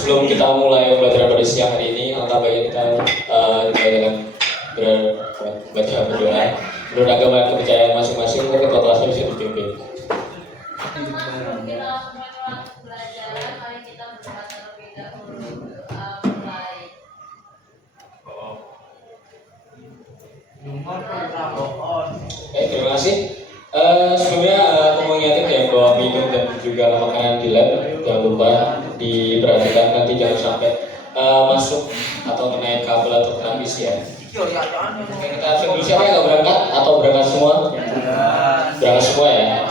sebelum kita mulai pelajaran pada siang hari ini, alangkah baiknya kita dimulai dengan baca berdoa. Menurut agama dan kepercayaan masing-masing, ketua kelasnya bisa dipimpin. Terima kasih. Sebelumnya aku mau ingatin ya bahwa minum dan juga makanan di lab jangan lupa diperhatikan, nanti jangan sampai masuk atau kena kabel atau kena bis ya. Oke, kita cek dulu siapa yang nggak berangkat atau berangkat semua? Berangkat semua ya.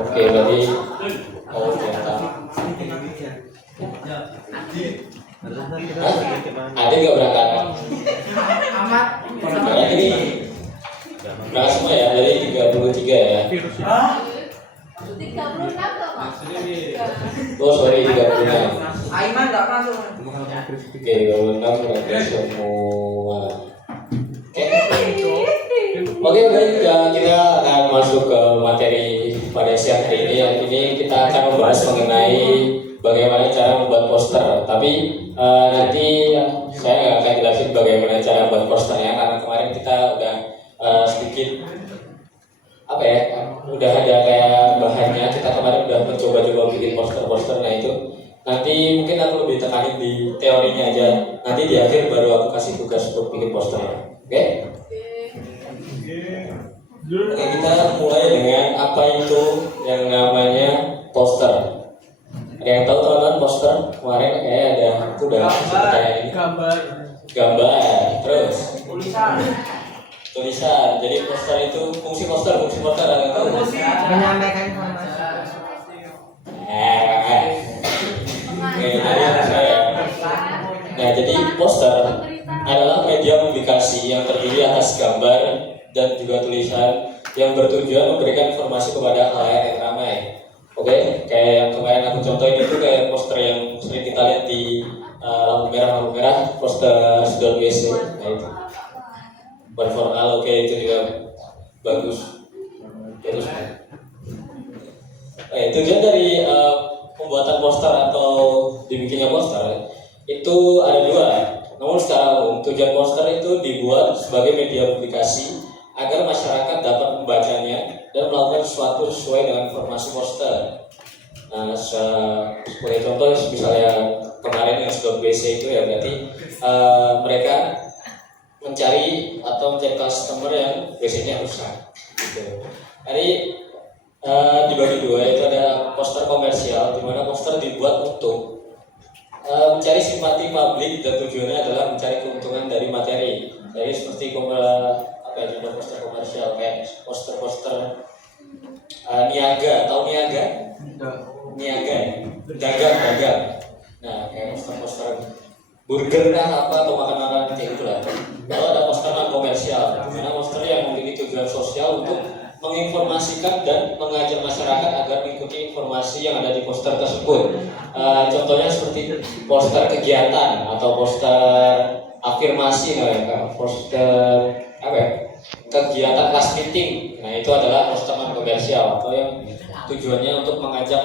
Oke, berarti ada nggak berangkat? Berarti berangkat semua ya, dari 33 ya. 36 Oh sorry, 36. Aiman nggak masuk. Oke, 36 berangkat semua. Oke, baik, kita akan masuk ke materi pada siang hari ini. Yang ini kita akan membahas mengenai bagaimana cara membuat poster. Tapi nanti saya nggak akan jelasin bagaimana cara membuat posternya karena kemarin kita udah sedikit apa ya, udah ada kayak bahannya. Kita kemarin udah mencoba-coba bikin poster-poster. Nah itu nanti mungkin aku lebih tekanin di teorinya aja. Nanti di akhir baru aku kasih tugas untuk bikin posternya. Oke? Oke, kita mulai dengan apa itu yang namanya poster. Ada yang tahu teman-teman poster? Kemarin kayak ada, aku udah kayak ini. Gambar, terus tulisan. Jadi poster itu fungsi poster ada yang tahu? Menyampaikan informasi. Nah, jadi poster adalah media publikasi yang terdiri atas gambar dan juga tulisan yang bertujuan memberikan informasi kepada khalayak yang ramai. Oke, kayak yang kemarin aku contohin itu kayak poster yang sering kita lihat di lampu merah, poster SDWC. Nah itu one for all, oke, itu juga bagus. Terus, tujuan dari pembuatan poster atau dibikinnya poster itu ada dua. Namun secara umum tujuan poster itu dibuat sebagai media publikasi agar masyarakat dapat membacanya dan melakukan sesuatu sesuai dengan informasi poster. Nah, sebagai contoh misalnya kemarin yang sudah BC itu ya berarti mereka mencari customer yang BC-nya rusak. Gitu. Jadi dibagi dua, itu ada poster komersial di mana poster dibuat untuk mencari simpati publik dan tujuannya adalah mencari keuntungan dari materi. Jadi seperti contoh poster komersial kayak poster niaga, tahu niaga? Niaga ya? Dagang. Nah, kayak poster burger apa atau makan-makan kayak gitulah. Lalu ada poster non komersial, dimana poster yang memiliki tujuan sosial untuk menginformasikan dan mengajak masyarakat agar mengikuti informasi yang ada di poster tersebut. Contohnya seperti poster kegiatan atau poster afirmasi, poster kegiatan class meeting. Nah itu adalah poster non komersial atau yang tujuannya untuk mengajak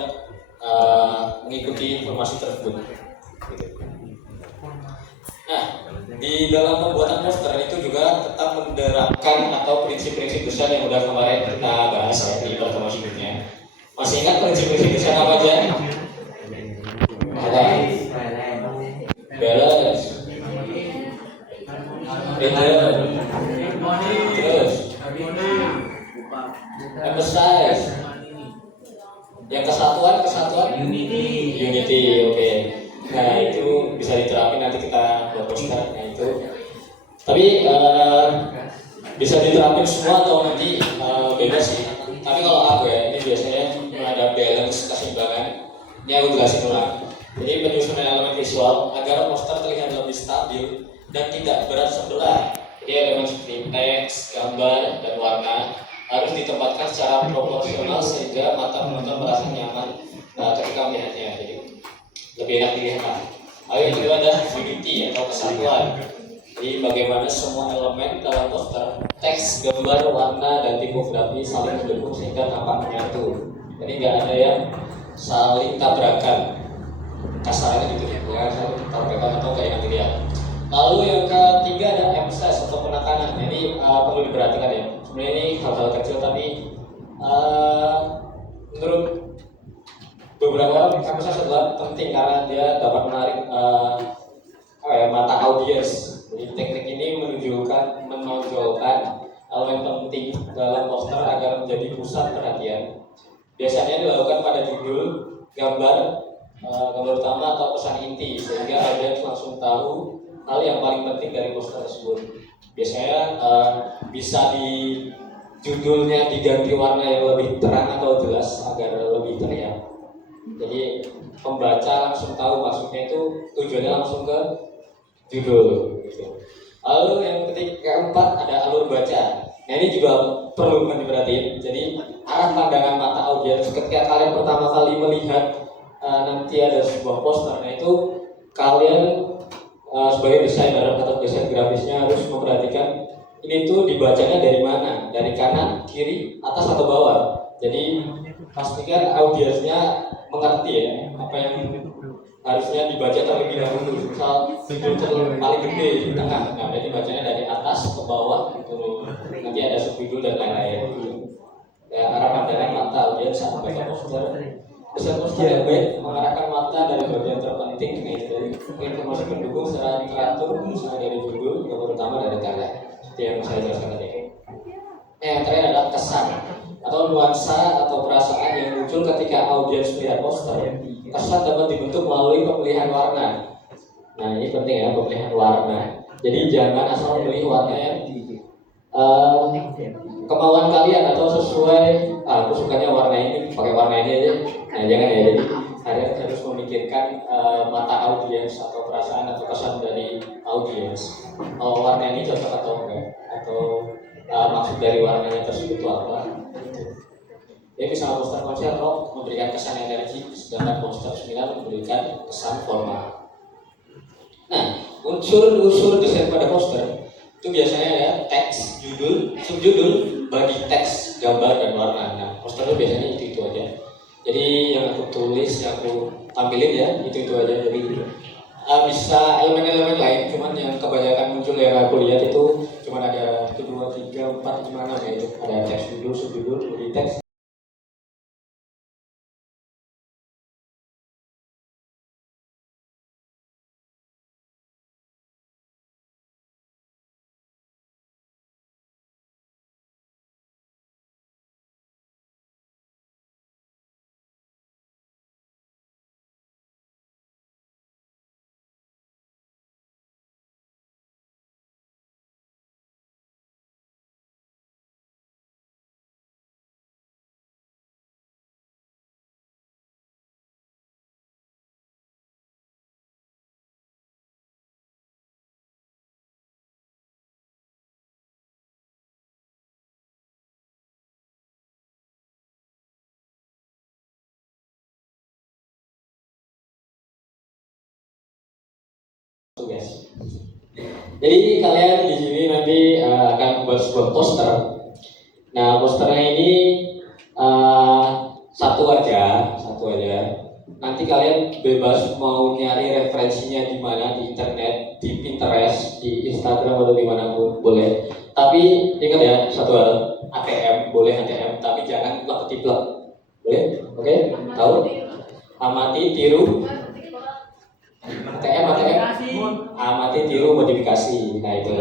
mengikuti informasi tersebut. Nah, di dalam pembuatan poster itu juga tetap menerapkan atau prinsip-prinsip besar yang udah kemarin kita bahas ya di pertemuan sebelumnya. Masih ingat prinsip-prinsip besar apa aja? Ada balance, terus emphasize, yang kesatuan, unity, oke. Nah itu bisa diterapin nanti kita buat poster. Nah itu tapi bisa diterapin semua atau nanti bebas sih. Tapi kalau aku ya ini biasanya ada balance, keseimbangan. Ini aku jelasin ulang. Jadi penyusunan elemen visual agar poster terlihat lebih stabil dan tidak berat sebelah. Jadi elemen seperti teks, gambar, dan warna harus ditempatkan secara proporsional sehingga mata penonton merasa nyaman ketika melihatnya. Jadi lebih enak dilihat. Lalu yang kedua ada unity atau kesatuan. Jadi bagaimana semua elemen dalam poster, teks, gambar, warna, dan tipografi saling mendukung sehingga tampak menyatu. Jadi nggak ada yang saling tabrakan. kasarannya gitu ya, tabrakan atau kayak gitu ya. Lalu yang ketiga ada emphasize atau penekanan. Jadi perlu diperhatikan ya. Sebenarnya ini hal-hal kecil tapi menurut beberapa orang emphasize adalah penting karena dia dapat menarik mata audiens. Jadi teknik ini menonjolkan elemen penting dalam poster agar menjadi pusat perhatian. Biasanya dilakukan pada judul, gambar utama atau pesan inti sehingga audiens langsung tahu hal yang paling penting dari poster tersebut. Biasanya bisa di judulnya diganti warna yang lebih terang atau jelas agar lebih terlihat. Jadi pembaca langsung tahu maksudnya itu tujuannya langsung ke judul. Gitu. Lalu yang keempat ada alur baca. Nah ini juga perlu diperhatiin. Jadi arah pandangan mata audiens ketika kalian pertama kali melihat nanti ada sebuah poster, nah itu kalian sebagai desainer atau desain grafisnya harus memperhatikan ini tuh dibacanya dari mana, dari kanan, kiri, atas atau bawah. Jadi pastikan audiensnya mengerti ya apa yang harusnya dibaca terlebih dahulu. Misal judul paling gede di tengah, nah berarti bacanya dari atas ke bawah gitu. Nanti ada subjudul dan lain-lain. Ya, arah pandangan mata audiens saat membaca poster. Desain poster yang baik mengarahkan mata dari bagian terpenting, dari informasi pendukung secara teratur, misalnya dari judul, yang utama dari tanda. Seperti yang saya jelaskan tadi. Yang terakhir adalah kesan atau nuansa atau perasaan yang muncul ketika audiens melihat poster. Kesan dapat dibentuk melalui pemilihan warna. Nah ini penting ya, pemilihan warna. Jadi jangan asal memilih warna yang kemauan kalian atau sesuai. Aku sukanya warna ini, pakai warna ini aja. Nah jangan ya. Jadi kalian harus memikirkan mata audiens atau perasaan atau kesan dari audiens. Kalau warna ini cocok atau enggak, atau maksud dari warnanya tersebut itu apa? Jadi misalnya poster konser rock memberikan kesan energi, sedangkan poster 9 memberikan kesan formal. Nah, unsur desain pada poster itu biasanya ya teks, judul, subjudul, bagi teks, gambar dan warna. Nah, poster itu biasanya itu aja. Jadi yang aku tulis, yang aku tampilin ya itu aja. Jadi bisa elemen-elemen lain, cuman yang kebanyakan muncul yang aku lihat itu cuman ada 1, 2, 3, 4, 5, 6 ya itu. Ada teks, judul, subjudul, bagi teks. Guys. Jadi kalian di sini nanti akan membuat sebuah poster. Nah posternya ini satu aja. Nanti kalian bebas mau nyari referensinya di mana, di internet, di Pinterest, di Instagram atau dimanapun boleh. Tapi ingat ya satu hal, ATM boleh ATM, tapi jangan plek-plek. Boleh? Oke? Tahu? Amati, tiru. ATM, amati, tiru, modifikasi. Nah itu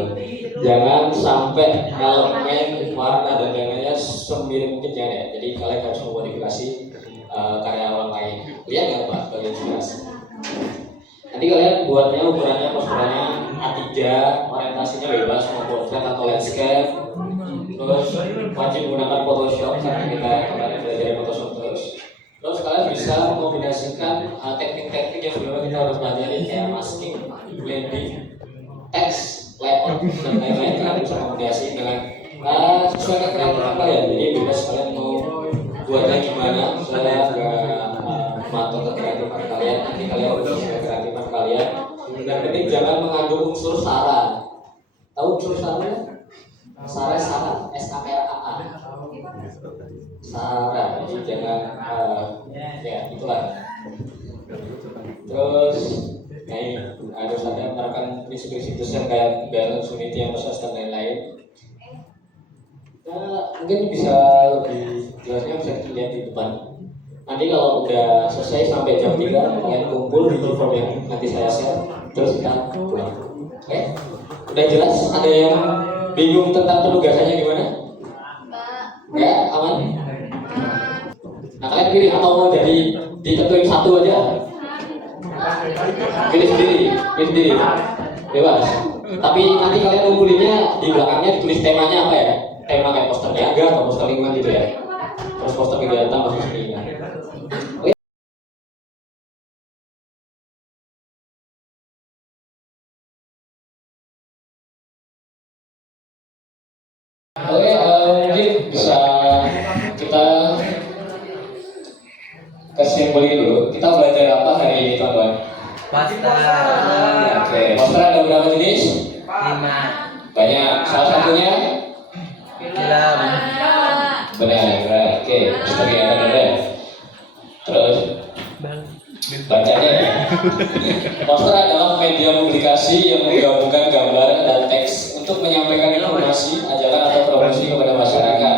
jangan sampai elemen warna dan lainnya semirip mungkin jangan ya. Jadi kalian harus memodifikasi karya orang lain. Lihat nggak Pak sebagai inspirasi. Nanti kalian buatnya ukurannya, posternya A3, orientasinya bebas mau portrait atau landscape. Terus wajib menggunakan Photoshop karena kita kemarin belajar Photoshop terus. Terus kalian bisa mengombinasikan teknik-teknik yang sebenarnya kita harus pelajari kayak masking, blending, text, layout, dan lain-lain. Kalian bisa mengombinasi dengan sesuai kreatifan kalian. Jadi bebas kalian mau buatnya gimana, saya nggak matok ke kreatifan kalian. Nanti kalian harus sesuai kreatifan kalian. Dan penting jangan mengandung unsur sara. Tahu unsur sara? Sara, S-A-R-A-A. Sara, jadi jangan ya itulah. Terus nah ini harus ada menerapkan prinsip-prinsip besar kayak balance, unity, emphasis dan lain-lain. Nah, mungkin bisa lebih jelasnya bisa dilihat di depan. Nanti kalau udah selesai sampai jam 3 kalian kumpul di form yang nanti saya share. Terus kita pulang. Oke? Udah jelas? Ada yang bingung tentang penugasannya gimana? Enggak? Aman? Nah kalian pilih atau mau jadi ditentuin satu aja? Pilih sendiri, bebas. Tapi nanti kalian ngumpulinnya di belakangnya ditulis temanya apa ya? Tema kayak poster niaga atau poster lingkungan gitu ya. Terus poster kegiatan, poster seninya. Oke, mungkin bisa kita kesimpulin dulu. Kita belajar apa hari ini, teman-teman? Oke, poster ada berapa jenis? 5. Banyak. Salah satunya? Film. Benar. Oke, poster kegiatan ada. Terus bacanya ya. Poster adalah media publikasi yang menggabungkan gambar dan teks untuk menyampaikan informasi, ajakan atau promosi kepada masyarakat.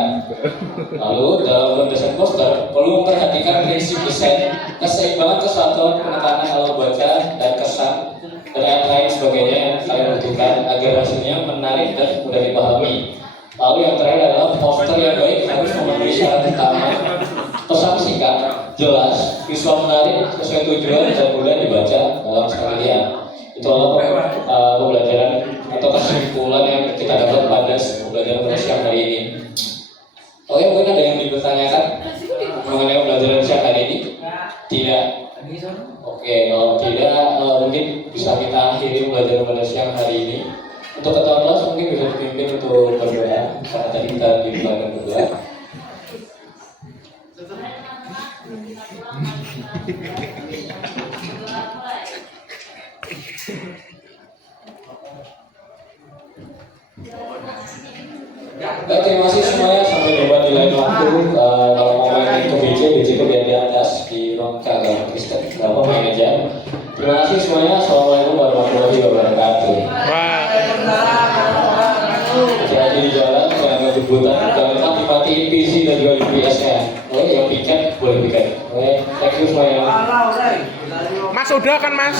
Lalu dalam pendesain poster perlu memperhatikan prinsip desain, keseimbangan kesatuan, penekanan alat baca dan kesan dan lain sebagainya yang kalian butuhkan agar hasilnya menarik dan mudah dipahami. Lalu yang terakhir adalah poster yang baik harus memenuhi syarat utama: pesan singkat, jelas, visual menarik, sesuai tujuan dan mudah dibaca dalam sekali lihat. Itu adalah pembelajaran atau kesimpulan yang kita dapat pada pembelajaran siang hari ini. Oke, mungkin ada yang dipertanyakan mengenai pembelajaran siang hari ini? Tidak. Oke, kalau tidak mungkin bisa kita akhiri pembelajaran siang hari ini. Untuk ketua kelas mungkin bisa dipimpin untuk berdoa karena tadi kita dibuatkan berdoa. Baik, terima kasih semuanya. Sampai jumpa di lain waktu. Kalau mau main ke BC biar di atas di ruang keagamaan Kristen. Kalau main aja. Terima kasih semuanya. Assalamualaikum warahmatullahi wabarakatuh. Hati-hati di jalan, jangan ngebutan, jangan lupa dimatiin PC dan juga UPS-nya. Oke, yang piket boleh piket. Oke, thank you semuanya. Mas udah kan mas?